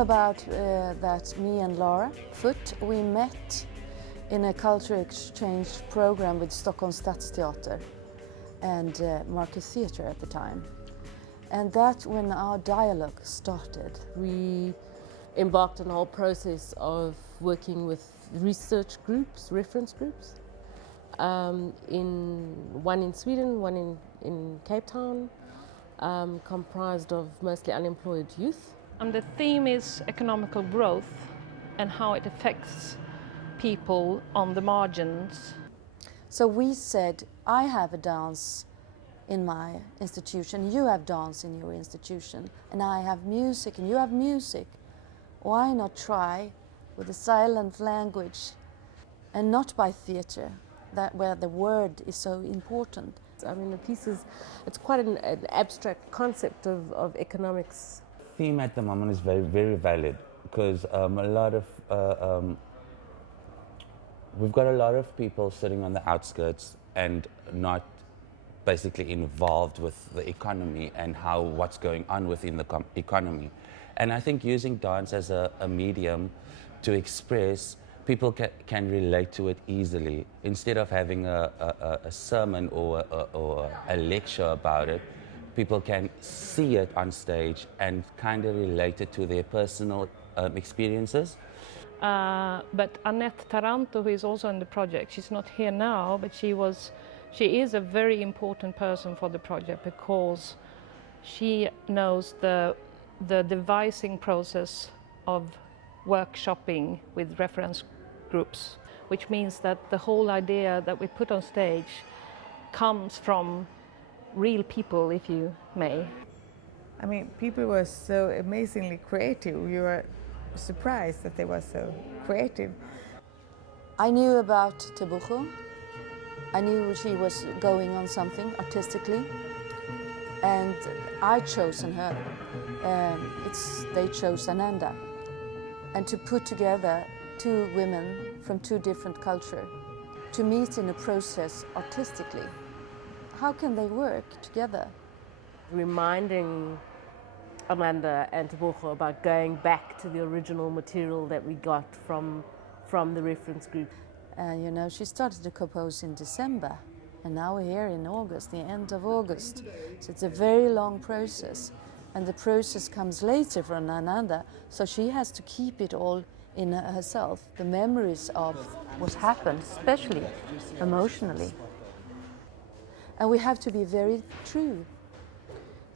About that me and Laura Foot, we met in a cultural exchange program with Stockholms Stadsteater and Marcus Theatre at the time. And that when our dialogue started. We embarked on a whole process of working with research groups, reference groups, one in Sweden, one in Cape Town, comprised of mostly unemployed youth. And the theme is economical growth and how it affects people on the margins. So we said, I have a dance in my institution, you have dance in your institution, and I have music and you have music. Why not try with a silent language and not by theatre, that where the word is so important? I mean, the piece it's quite an abstract concept of economics. Theme at the moment is very, very valid because a lot of we've got a lot of people sitting on the outskirts and not basically involved with the economy and what's going on within the economy. And I think using dance as a medium to express, people can relate to it easily. Instead of having a sermon or a lecture about it, people can see it on stage and kind of relate it to their personal experiences. But Annette Taranto, who is also in the project, she's not here now, but she is a very important person for the project because she knows the devising process of workshopping with reference groups, which means that the whole idea that we put on stage comes from real people, if you may. I mean, people were so amazingly creative. We were surprised that they were so creative. I knew about Tebogo. I knew she was going on something artistically, and I chosen her. They chose Ananda, and to put together two women from two different cultures to meet in a process artistically. How can they work together? Reminding Ananda and Tebogo about going back to the original material that we got from the reference group. You know, she started to compose in December, and now we're here in August, the end of August. So it's a very long process, and the process comes later for Ananda, so she has to keep it all in herself, the memories of what happened, especially emotionally. And we have to be very true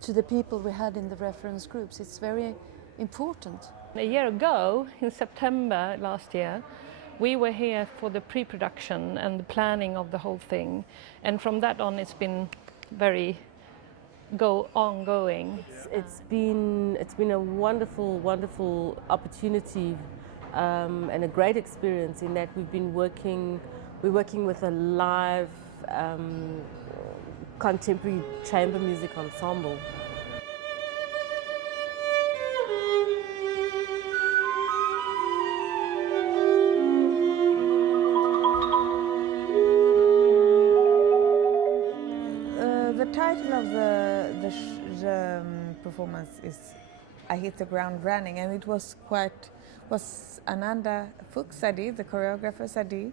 to the people we had in the reference groups. It's very important. A year ago, in September last year, we were here for the pre-production and the planning of the whole thing. And from that on, it's been very ongoing. It's been a wonderful opportunity and a great experience in that we're working with a live contemporary chamber music ensemble. The title of the performance is I Hit the Ground Running, and it was Ananda Fuchs idea, the choreographer's idea,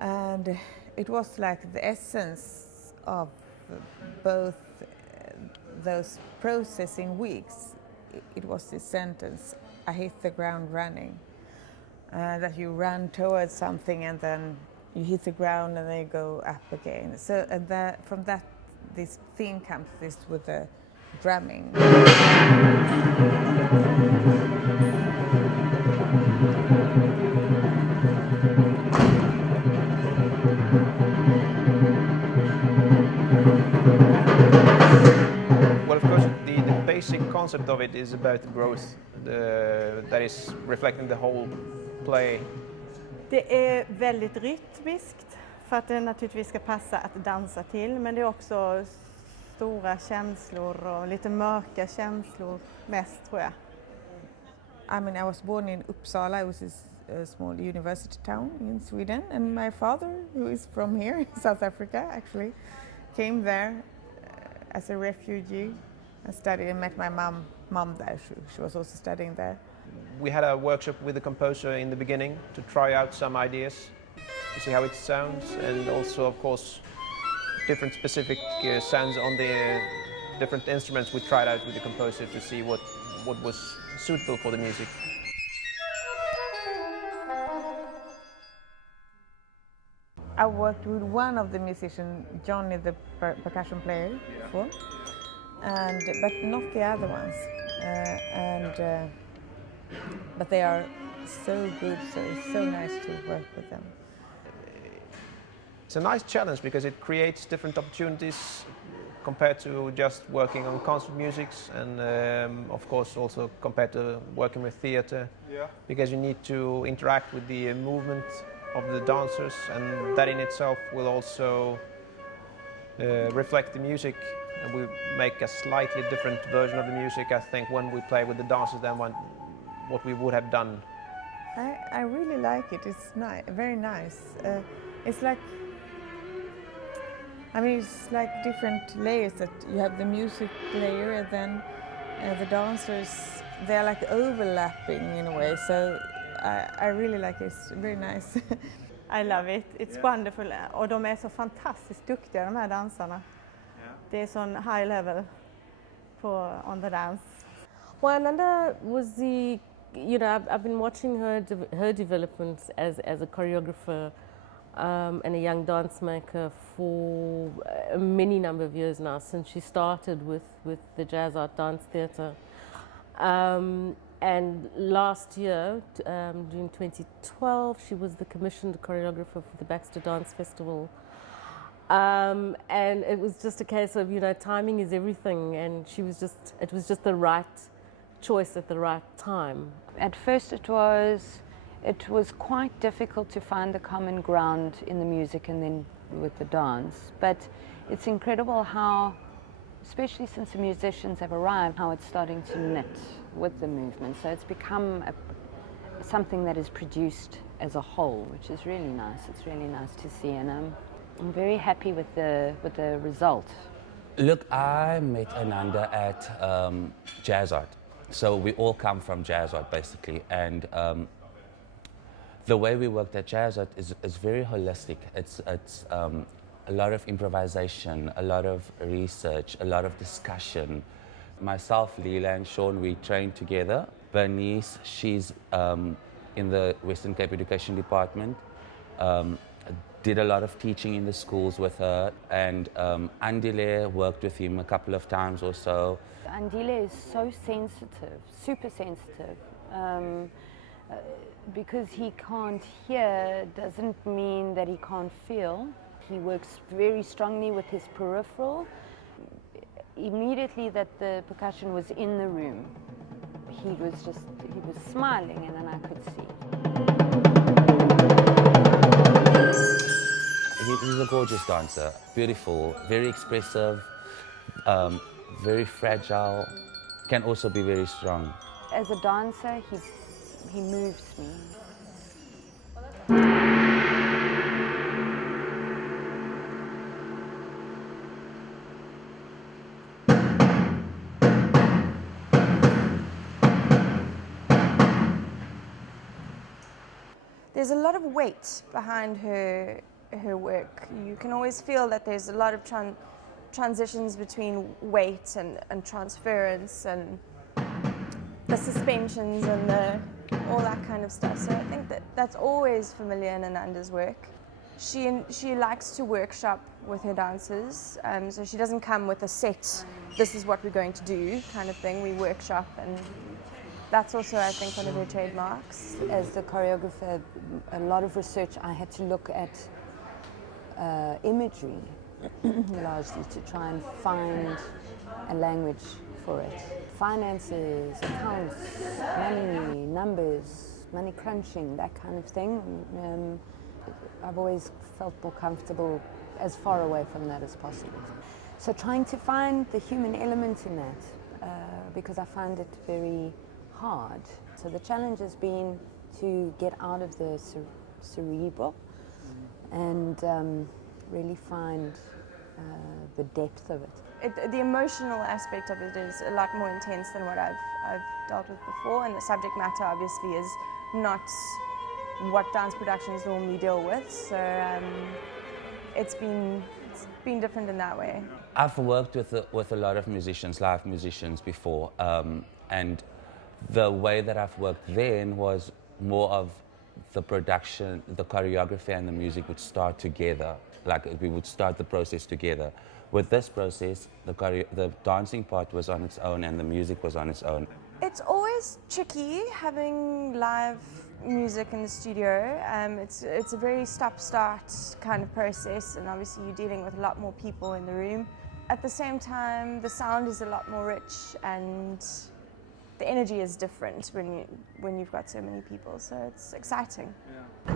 and it was like the essence of both those processing weeks, it was this sentence, I hit the ground running. That you run towards something and then you hit the ground and then you go up again. So from that, this theme comes this with the drumming. Well, of course, the basic concept of it is about growth that is reflecting the whole play. Det är väldigt rytmiskt för att det naturligtvis ska passa att dansa till, men det är också stora känslor och lite mörka känslor mest, tror jag. I mean, I was born in Uppsala. It was a small university town in Sweden, and my father, who is from here, South Africa, actually, came there as a refugee and studied and met my mom there. She was also studying there. We had a workshop with the composer in the beginning to try out some ideas, to see how it sounds, and also, of course, different specific sounds on the different instruments we tried out with the composer to see what was suitable for the music. I worked with one of the musicians, Jonny, the percussion player, before, but not the other ones. But they are so good, so it's so nice to work with them. It's a nice challenge because it creates different opportunities compared to just working on concert musics, and of course also compared to working with theatre, because you need to interact with the movement of the dancers, and that in itself will also reflect the music, and we make a slightly different version of the music, I think, when we play with the dancers than what we would have done. I really like it. It's very nice. It's like, I mean, it's like different layers. That you have the music layer, and then the dancers, they're like overlapping in a way. So I really like it. It's very nice. I love it. It's wonderful. Och de är så fantastiskt duktiga, de här dansarna. Det är sån high level on the dance. Well, Ananda was I've been watching her development as a choreographer and a young dance maker for a many number of years now, since she started with the Jazz Art Dance Theatre. And last year, during 2012, she was the commissioned choreographer for the Baxter Dance Festival. And it was just a case of, timing is everything, and it was just the right choice at the right time. At first it was quite difficult to find the common ground in the music and then with the dance, but it's incredible how, especially since the musicians have arrived, how it's starting to knit with the movement. So it's become something that is produced as a whole, which is really nice. It's really nice to see, and I'm very happy with the result. Look, I met Ananda at Jazz Art. So we all come from Jazz Art, basically, and the way we worked at Jazz Art is very holistic. It's a lot of improvisation, a lot of research, a lot of discussion. Myself, Leilah, and Shaun, we trained together. Bernice, she's in the Western Cape Education Department. Did a lot of teaching in the schools with her, and Andile worked with him a couple of times or so. Andile is so sensitive, super sensitive. Because he can't hear doesn't mean that he can't feel. He works very strongly with his peripheral. Immediately that the percussion was in the room, he was smiling, and then I could see. He's a gorgeous dancer, beautiful, very expressive, very fragile, can also be very strong. As a dancer, he moves me. There's a lot of weight behind her her work. You can always feel that there's a lot of transitions between weight and transference and the suspensions and all that kind of stuff. So I think that's always familiar in Ananda's work. She likes to workshop with her dancers, so she doesn't come with a set, this is what we're going to do kind of thing. We workshop, and that's also, I think, one of her trademarks. As the choreographer, a lot of research, I had to look at imagery largely to try and find a language for it. Finances, accounts, money, numbers, money crunching, that kind of thing. I've always felt more comfortable as far away from that as possible. So trying to find the human element in that, because I find it very hard. So the challenge has been to get out of the cerebral and really find the depth of it. The emotional aspect of it is a lot more intense than what I've dealt with before, and the subject matter obviously is not what dance productions normally deal with, so it's been different in that way. I've worked with a lot of musicians, live musicians before, and the way that I've worked then was more of the production, the choreography and the music would start together, like we would start the process together. With this process, the dancing part was on its own and the music was on its own. It's always tricky having live music in the studio. It's a very stop-start kind of process, and obviously you're dealing with a lot more people in the room. At the same time, the sound is a lot more rich and the energy is different when you've got so many people, so it's exciting. Yeah.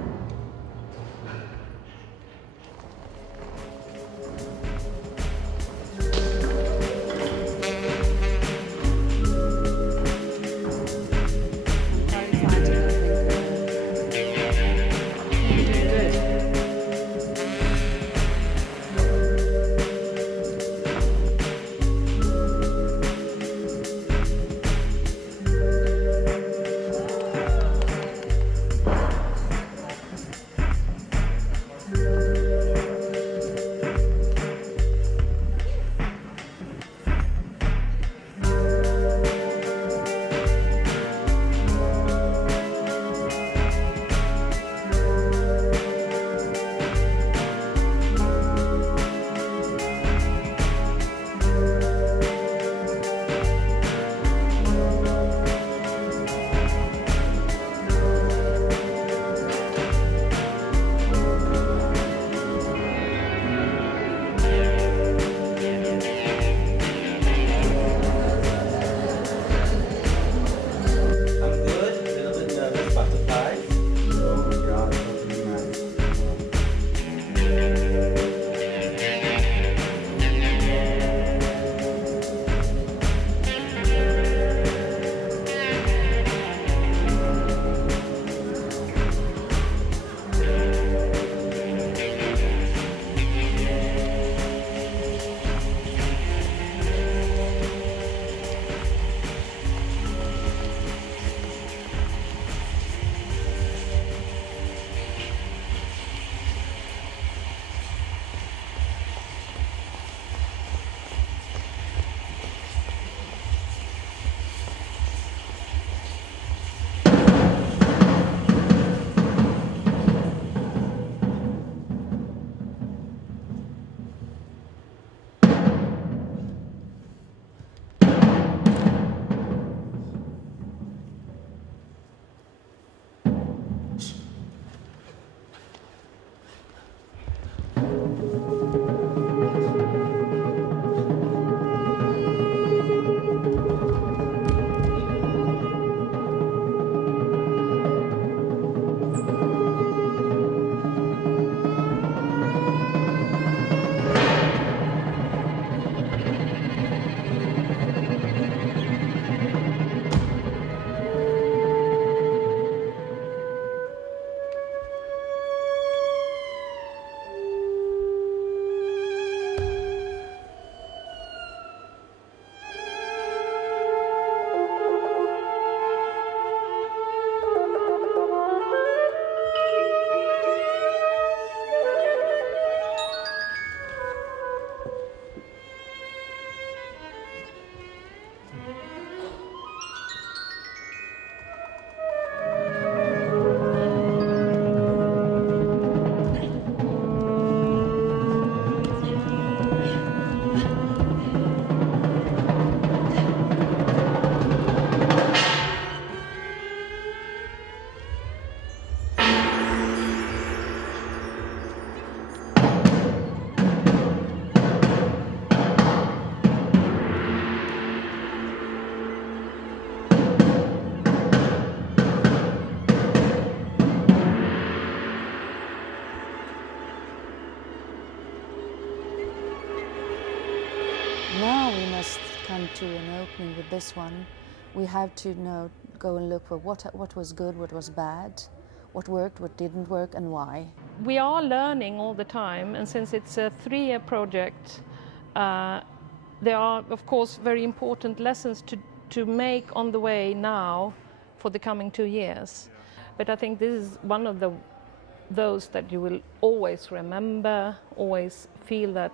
now we must come to an opening with this one. We have to go and look for what was good, what was bad, what worked, what didn't work, and why. We are learning all the time, and since it's a 3-year project, there are, of course, very important lessons to make on the way now for the coming 2 years. But I think this is one of those that you will always remember, always feel that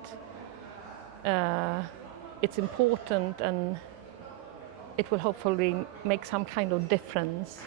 it's important, and it will hopefully make some kind of difference.